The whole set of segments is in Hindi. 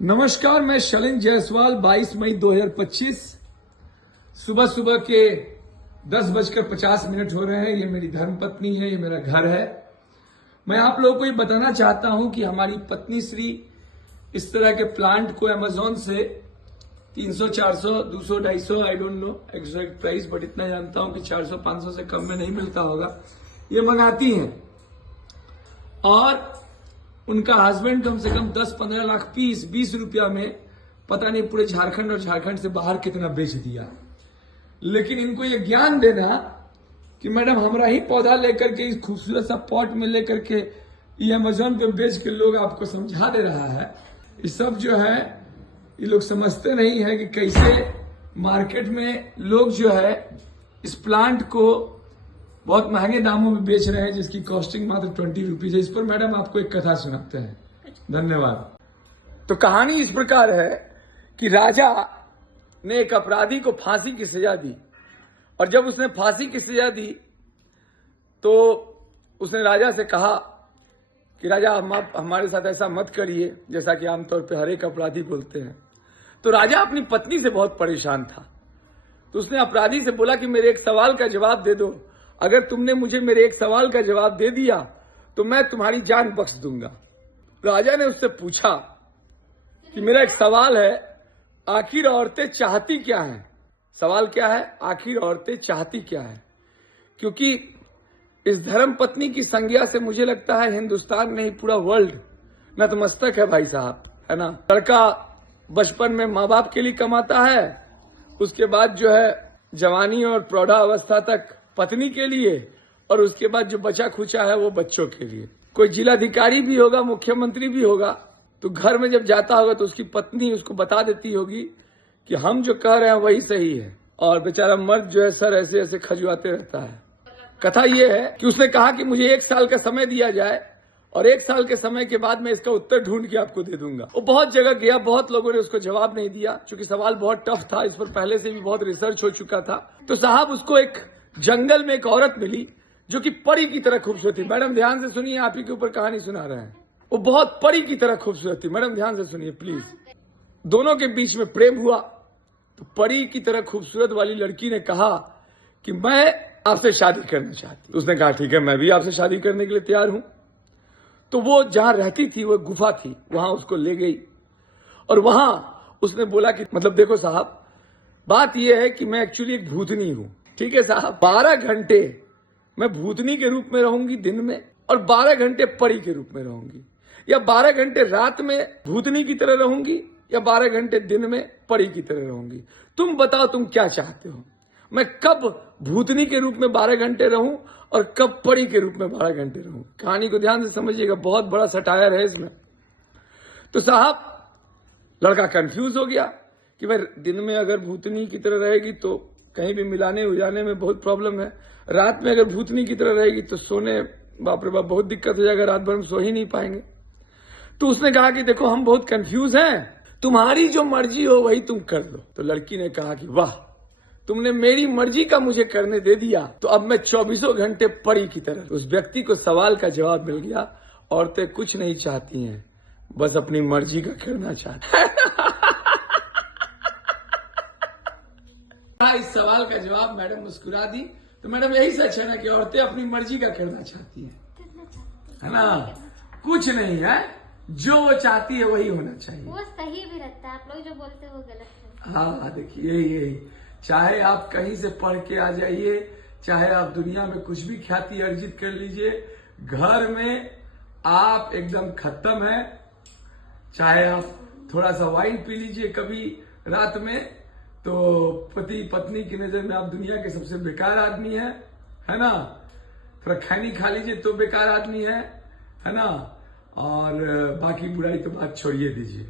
नमस्कार, मैं शलिन जायसवाल। 22 मई 2025 सुबह सुबह के 10:50 हो रहे हैं। ये मेरी धर्मपत्नी है, ये मेरा घर है। मैं आप लोगों को ये बताना चाहता हूं कि हमारी पत्नी श्री इस तरह के प्लांट को अमेजोन से 300, 400, 200, 250 I don't know exact price, but इतना जानता हूं कि 400, 500 से कम में नहीं मिलता होगा, ये मंगाती हैं। और उनका हस्बैंड कम से कम 10-15 लाख पीस 20 रुपया में पता नहीं पूरे झारखंड और झारखंड से बाहर कितना बेच दिया। लेकिन इनको ये ज्ञान देना कि मैडम हमारा ही पौधा लेकर के इस खूबसूरत सा पॉट में लेकर के ये अमेजोन पे बेच के लोग आपको समझा दे रहा है। ये सब जो है ये लोग समझते नहीं है कि कैसे मार्केट में लोग जो है इस प्लांट को बहुत महंगे दामों में बेच रहे हैं, जिसकी कॉस्टिंग मात्र 20 रुपीज है। इस पर मैडम आपको एक कथा सुनाते हैं। धन्यवाद। तो कहानी इस प्रकार है कि राजा ने एक अपराधी को फांसी की सजा दी, और जब उसने फांसी की सजा दी तो उसने राजा से कहा कि राजा आप हमारे साथ ऐसा मत करिए, जैसा कि आमतौर पर हर एक अपराधी बोलते हैं। तो राजा अपनी पत्नी से बहुत परेशान था, तो उसने अपराधी से बोला कि मेरे एक सवाल का जवाब दे दो। अगर तुमने मुझे मेरे एक सवाल का जवाब दे दिया तो मैं तुम्हारी जान बख्श दूंगा। राजा ने उससे पूछा कि मेरा एक सवाल है, आखिर औरतें चाहती क्या हैं? सवाल क्या है? आखिर औरतें चाहती क्या है? क्योंकि इस धर्म पत्नी की संज्ञा से मुझे लगता है हिंदुस्तान नहीं पूरा वर्ल्ड नतमस्तक है भाई साहब, है ना। लड़का बचपन में माँ बाप के लिए कमाता है, उसके बाद जो है जवानी और प्रौढ़ा अवस्था तक पत्नी के लिए, और उसके बाद जो बचा खुचा है वो बच्चों के लिए। कोई जिलाधिकारी भी होगा, मुख्यमंत्री भी होगा, तो घर में जब जाता होगा तो उसकी पत्नी उसको बता देती होगी कि हम जो कह रहे हैं वही सही है, और बेचारा मर्द जो है सर ऐसे ऐसे खजुआते रहता है। कथा ये है कि उसने कहा कि मुझे 1 साल का समय दिया जाए, और 1 साल के समय के बाद मैं इसका उत्तर ढूंढ के आपको दे दूंगा। वो बहुत जगह गया, बहुत लोगों ने उसको जवाब नहीं दिया, क्योंकि सवाल बहुत टफ था, इस पर पहले से भी बहुत रिसर्च हो चुका था। तो साहब उसको एक जंगल में एक औरत मिली जो कि परी की तरह खूबसूरत थी। मैडम ध्यान से सुनिए, आप ही के ऊपर कहानी सुना रहे हैं। वो बहुत परी की तरह खूबसूरत थी। मैडम ध्यान से सुनिए प्लीज। दोनों के बीच में प्रेम हुआ, तो परी की तरह खूबसूरत वाली लड़की ने कहा कि मैं आपसे शादी करना चाहती हूं। उसने कहा ठीक है, मैं भी आपसे शादी करने के लिए तैयार हूं। तो वो जहां रहती थी वो गुफा थी, वहां उसको ले गई, और वहां उसने बोला कि मतलब देखो साहब, बात यह है कि मैं एक्चुअली एक भूतनी हूं, ठीक है साहब। 12 घंटे मैं भूतनी के रूप में रहूंगी दिन में, और 12 घंटे परी के रूप में रहूंगी, या 12 घंटे रात में भूतनी की तरह रहूंगी, या 12 घंटे दिन में परी की तरह रहूंगी। तुम बताओ तुम क्या चाहते हो? मैं कब भूतनी के रूप में 12 घंटे रहूं और कब परी के रूप में 12 घंटे रहूं? कहानी को ध्यान से समझिएगा, बहुत बड़ा सटायर है इसमें। तो साहब लड़का कंफ्यूज हो गया कि भाई दिन में अगर भूतनी की तरह रहेगी तो कहीं भी मिलाने उजाने में बहुत प्रॉब्लम है, रात में अगर भूतनी की तरह रहेगी तो सोने बाप रे बाप बहुत दिक्कत हो जाएगा, रात भर हम सो ही नहीं पाएंगे। तो उसने कहा कि देखो हम बहुत कंफ्यूज हैं, तुम्हारी जो मर्जी हो वही तुम कर लो। तो लड़की ने कहा कि वाह, तुमने मेरी मर्जी का मुझे करने दे दिया, तो अब मैं 24 घंटे परी की तरह। उस व्यक्ति को सवाल का जवाब मिल गया, औरतें कुछ नहीं चाहती हैं, बस अपनी मर्जी का करना चाहती हैं। इस सवाल का जवाब मैडम मुस्कुरा दी। तो मैडम यही सच है ना कि औरतें अपनी मर्जी का करना चाहती हैं, है ना, कुछ नहीं है, जो वो चाहती है वही होना चाहिए। वो सही भी रहता है, आप लोग जो बोलते हो गलत है। हाँ देखिए यही, चाहे आप कहीं से पढ़ के आ जाइए, चाहे आप दुनिया में कुछ भी ख्याति अर्जित कर लीजिए, घर में आप एकदम खत्म है। चाहे आप थोड़ा सा वाइन पी लीजिए कभी रात में, तो पति पत्नी की नजर में आप दुनिया के सबसे बेकार आदमी है ना। थोड़ा खैनी खा लीजिए तो बेकार आदमी है ना। और बाकी बुराई तो बात छोड़िए दीजिए।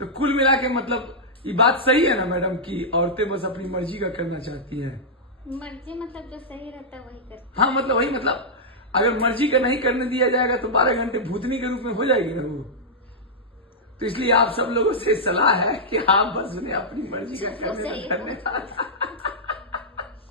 तो कुल मिला के मतलब ये बात सही है ना मैडम कि औरतें बस अपनी मर्जी का करना चाहती हैं। मर्जी मतलब जो सही रहता है वही करता। हाँ मतलब वही, मतलब अगर मर्जी का नहीं करने दिया जाएगा तो 12 घंटे भूतनी के रूप में हो जाएगी ना वो। तो इसलिए आप सब लोगों से सलाह है कि आप बस उन्हें अपनी मर्जी का करने